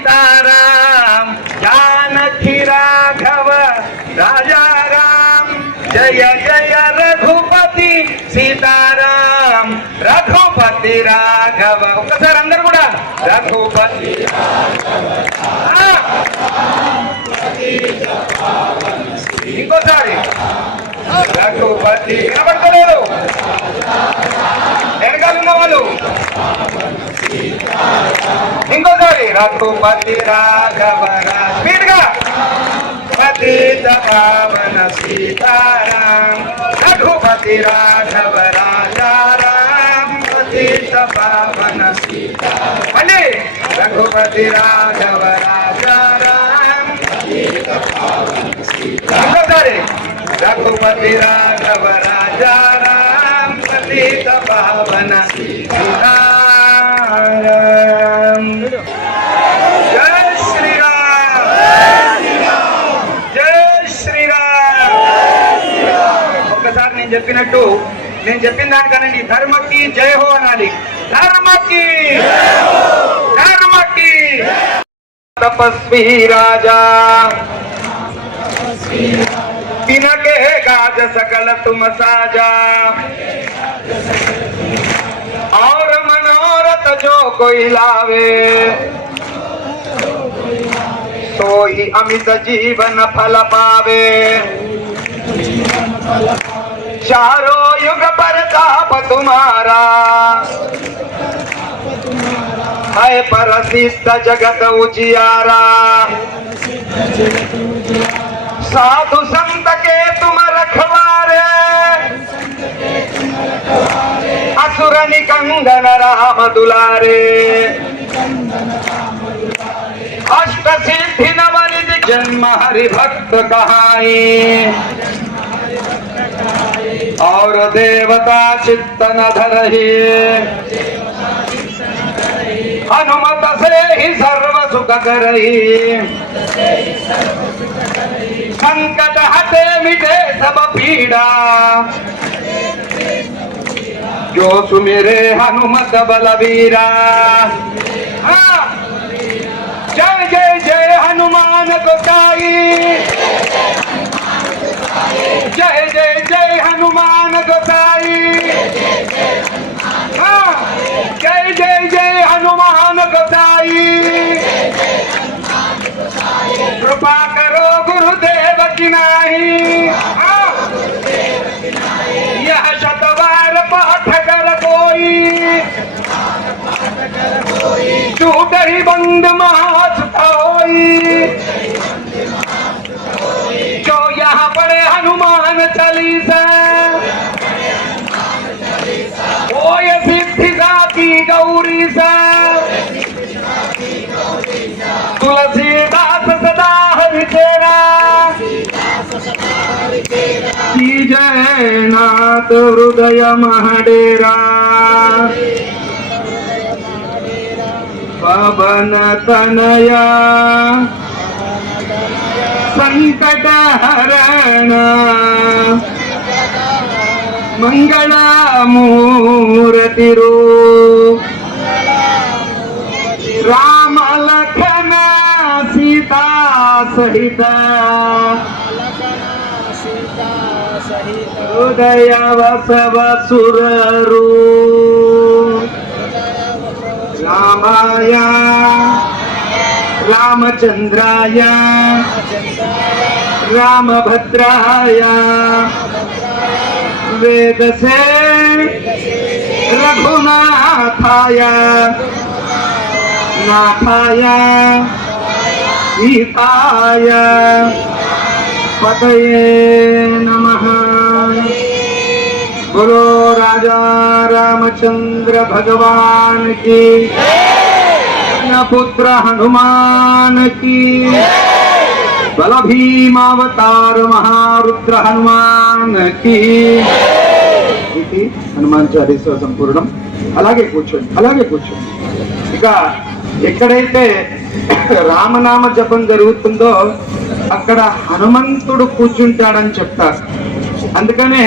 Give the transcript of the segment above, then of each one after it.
सीताराम जानकी राघव राजा राम जय जय रघुपति सीताराम रघुपति राघव ఒక్కసారి అందరూ కూడా రఘుపతి ఇంకోసారి రఘుపతి వినబడతలేదు వెనకాలన్న వాళ్ళు ఇంకోసారి రఘుపతి రాఘవ స్పీడ్ గా పతిత పావన సీతారాం రఘుపతి రాఘవ రాజారాం పతిత పావన సీతారాం మళ్ళీ రఘుపతి రాఘవ రాజారాం ఇంకోసారి రఘుపతి రాఘవ రాజారాం పతిత పావన సీతారాం జై శ్రీరామ్ జై శ్రీరామ్. ఒక్కసారి నేను చెప్పిన దానికనండి ధర్మకి జై హో అనాలి. ధర్మకి ధర్మకి तपस्वी राजा तिनके गाज सकल तुम साजा और मनोरथ जो कोई लावे तो ही अमित जीवन फल पावे चारों युग प्रताप तुम्हारा है प्रसिद्ध जगत उजियारा साधु संत के तुम रखवारे असुर निकंदन राम दुलारे अष्ट सिद्धि नवनिधि जन्म हरि भक्त कहाई और देवता चित्त न धरहि हनुमत से ही सर्व सुख करही संकट हटे मिटे सब पीड़ा जो सुमिरे हनुमत बलवीरा. जय जय जय हनुमान गोसाई जय जय जय हनुमान गोसाई जय जय जय हनुमान गोसाई कृपा करो गुरुदेव की नाही यह शतवार पाठ कर कोई झूठ ही बंद महासुत होई जो यहाँ पढ़े हनुमान चालीसा ओ ये सिद्धि साकी गौरी सा तुलसीदास सदा हरि तेरा की जय नाथ हृदय महडेरा पवन तनया संकट हरण मंगल मूर्ति रूप राम लखन सीता सहित हृदय वसव सुर रूप రామాయ రామచంద్రాయ రామభద్రాయ వేదసే రఘునాథాయ నాథాయ సీతాయ పతయే నమః। बोलो राजा रामचंद्र भगवान की, पुत्र हनुमान की, बल भीमावतार महारुद्र हनुमान की। ఇది హనుమాన్ చాలీసా సంపూర్ణం। అలాగే కూర్చోండి। ఇక ఎక్కడైతే రామనామ జపం జరుగుతుందో అక్కడ హనుమంతుడు కూర్చుంటాడని చెప్తారు। అందుకనే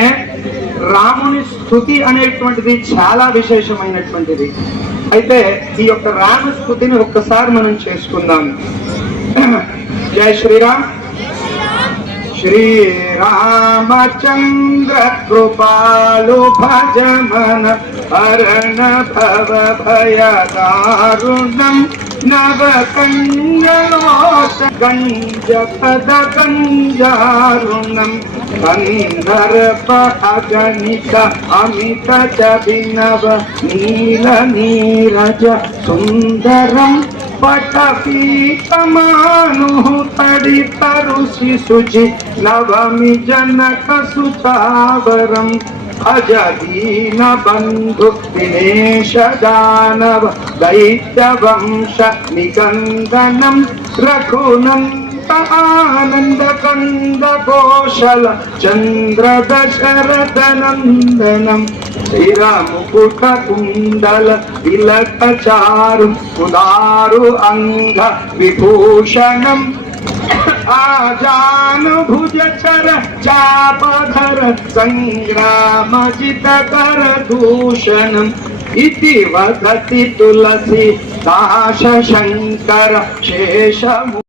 రాముని స్తుతి అనేటువంటిది చాలా విశేషమైనటువంటిది। అయితే ఈ యొక్క రామ స్తుతిని ఒక్కసారి మనం చేసుకుందాం। జై శ్రీరామ్। శ్రీరామచంద్ర కృపాలు భజమన హరణ భవ భయ దారుణం నవ కంజలోచ గంజ పద కంజారుణం కందర్ప అగణిత అమిత చభినవ నీల నీరజ సుందరం పటపీతమాను తడితరు శిశుచి నవమి జనక సుచావరం అజ దీన బంధు దినేశ దానవ దైత్య వంశ నికందనం రఘునంత ఆనంద కంద కోశల చంద్ర దశరథ నందనం శ్రీరాముకుట కుండల తిలక చారు ఉదారు అంగ విభూషణం ఆజానుభుజ చర చాపధర సంగ్రామజిత కర దూషణం ఇతి వదతి తులసి దాశ శంకర శేషము।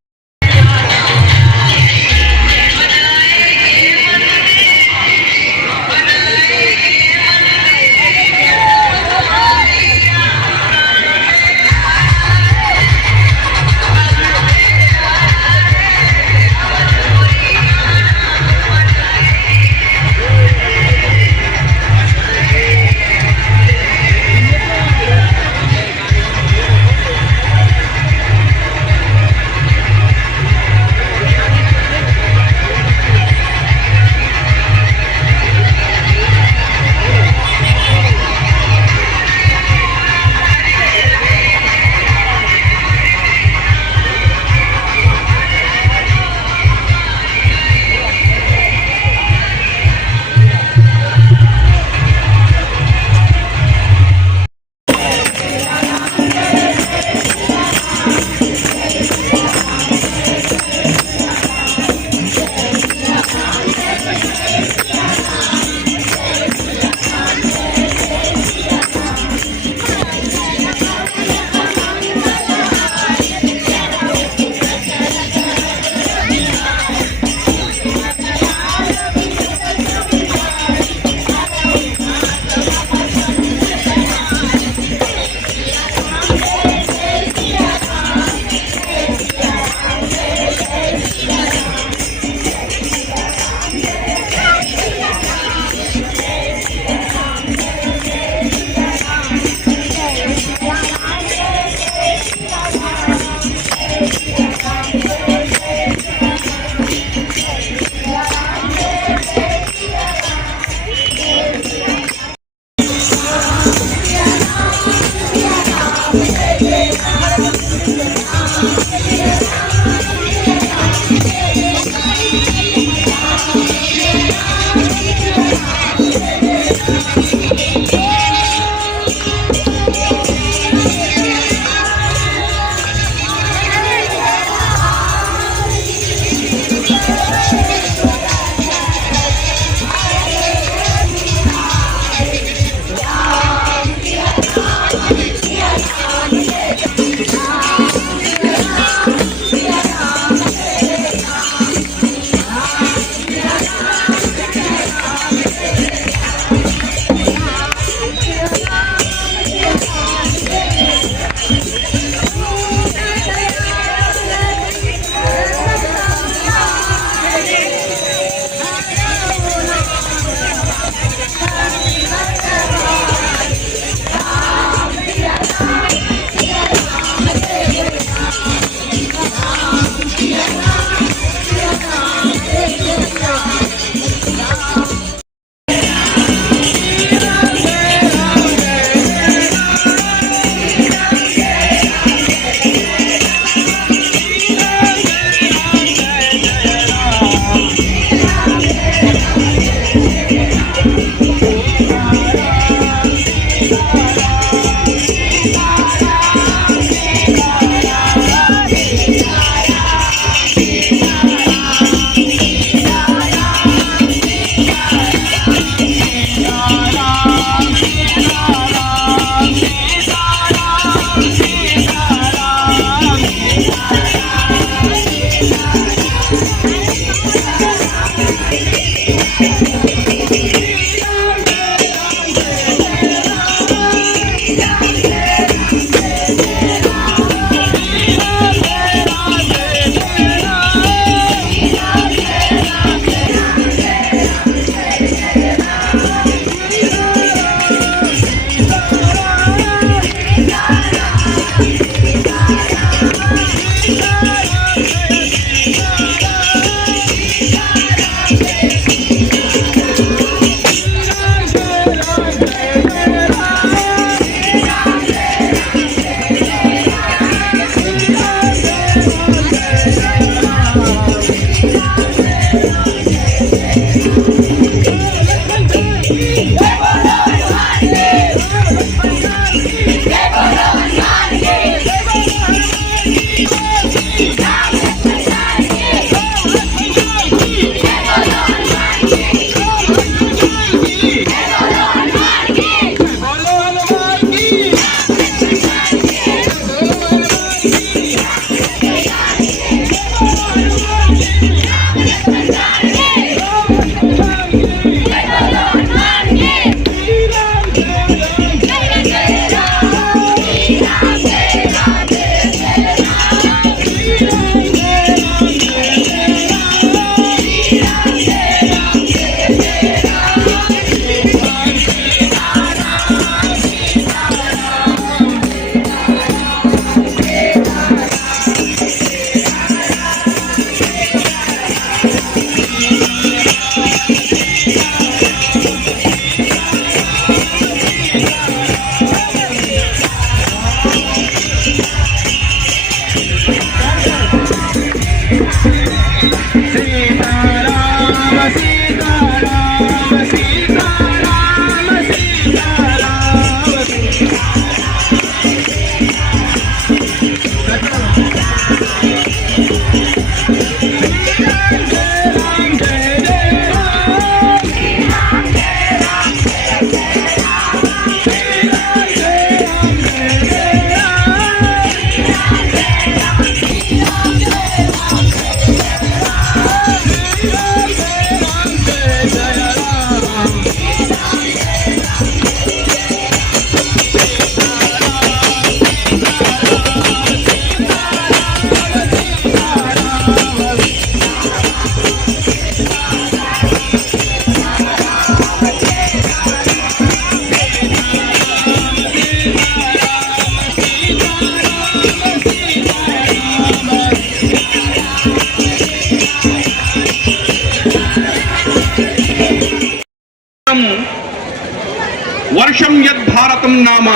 వర్షం యద్భారతం నామ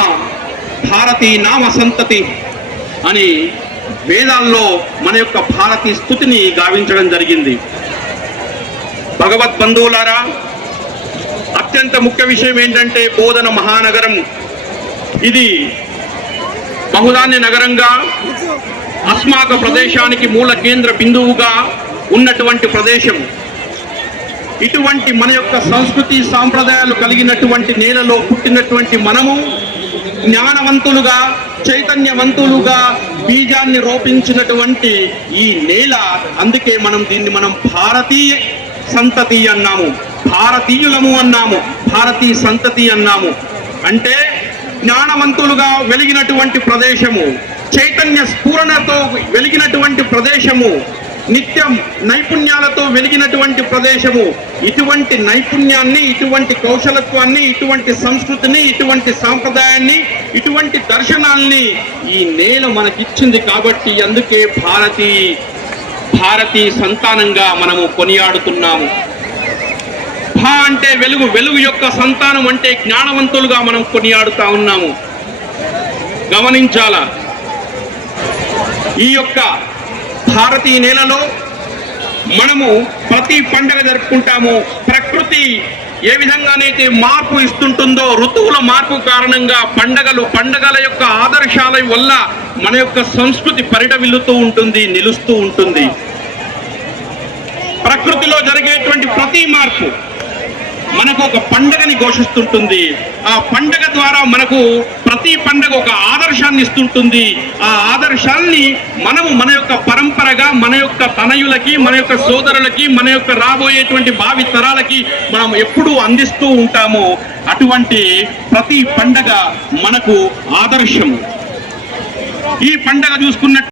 భారతీ నామ సంతతి అని వేదాల్లో మన యొక్క భారతీ స్తుతిని గావించడం జరిగింది. భగవద్ బంధువులారా, అత్యంత ముఖ్య విషయం ఏంటంటే బోధన మహానగరం ఇది బహుధాన్య నగరంగా అస్మాక ప్రదేశానికి మూల కేంద్ర బిందువుగా ఉన్నటువంటి ప్రదేశం. ఇటువంటి మన యొక్క సంస్కృతి సాంప్రదాయాలు కలిగినటువంటి నేలలో పుట్టినటువంటి మనము జ్ఞానవంతులుగా చైతన్యవంతులుగా బీజాన్ని రోపించినటువంటి ఈ నేల. అందుకే దీన్ని మనం భారతీయ సంతతి అన్నాము, భారతీయులము అన్నాము, భారతీయ సంతతి అన్నాము. అంటే జ్ఞానవంతులుగా వెలిగినటువంటి ప్రదేశము, చైతన్య స్ఫూరణతో వెలిగినటువంటి ప్రదేశము, నిత్యం నైపుణ్యాలతో వెలిగినటువంటి ప్రదేశము. ఇటువంటి నైపుణ్యాన్ని, ఇటువంటి కౌశలత్వాన్ని, ఇటువంటి సంస్కృతిని, ఇటువంటి సాంప్రదాయాన్ని, ఇటువంటి దర్శనాల్ని ఈ నేల మనకిచ్చింది. కాబట్టి అందుకే భారతీయ సంతానంగా మనము కొనియాడుతున్నాము. భా అంటే వెలుగు, వెలుగు యొక్క సంతానం అంటే జ్ఞానవంతులుగా మనం కొనియాడుతా ఉన్నాము. గమనించాల, ఈ యొక్క భారతీయ నేలలో మనము ప్రతి పండగ జరుపుకుంటాము. ప్రకృతి ఏ విధంగానైతే మార్పు ఇస్తుంటుందో, ఋతువుల మార్పు కారణంగా పండగల యొక్క ఆదర్శాల వల్ల మన యొక్క సంస్కృతి పరిడవిల్లుతూ ఉంటుంది, నిలుస్తూ ఉంటుంది. ప్రకృతిలో జరిగేటువంటి ప్రతి మార్పు మనకు ఒక పండగని ఘోషిస్తుంటుంది. ఆ పండగ ద్వారా మనకు ప్రతి పండగ ఒక ఆదర్శాన్ని ఇస్తుంటుంది. ఆ ఆదర్శాన్ని మనము మన యొక్క పరంపరగా మన యొక్క తనయులకి, మన యొక్క సోదరులకి, మన యొక్క రాబోయేటువంటి భావి తరాలకి మనం ఎప్పుడూ అందిస్తూ ఉంటాము. అటువంటి ప్రతి పండగ మనకు ఆదర్శము. ఈ పండగ చూసుకున్నట్టు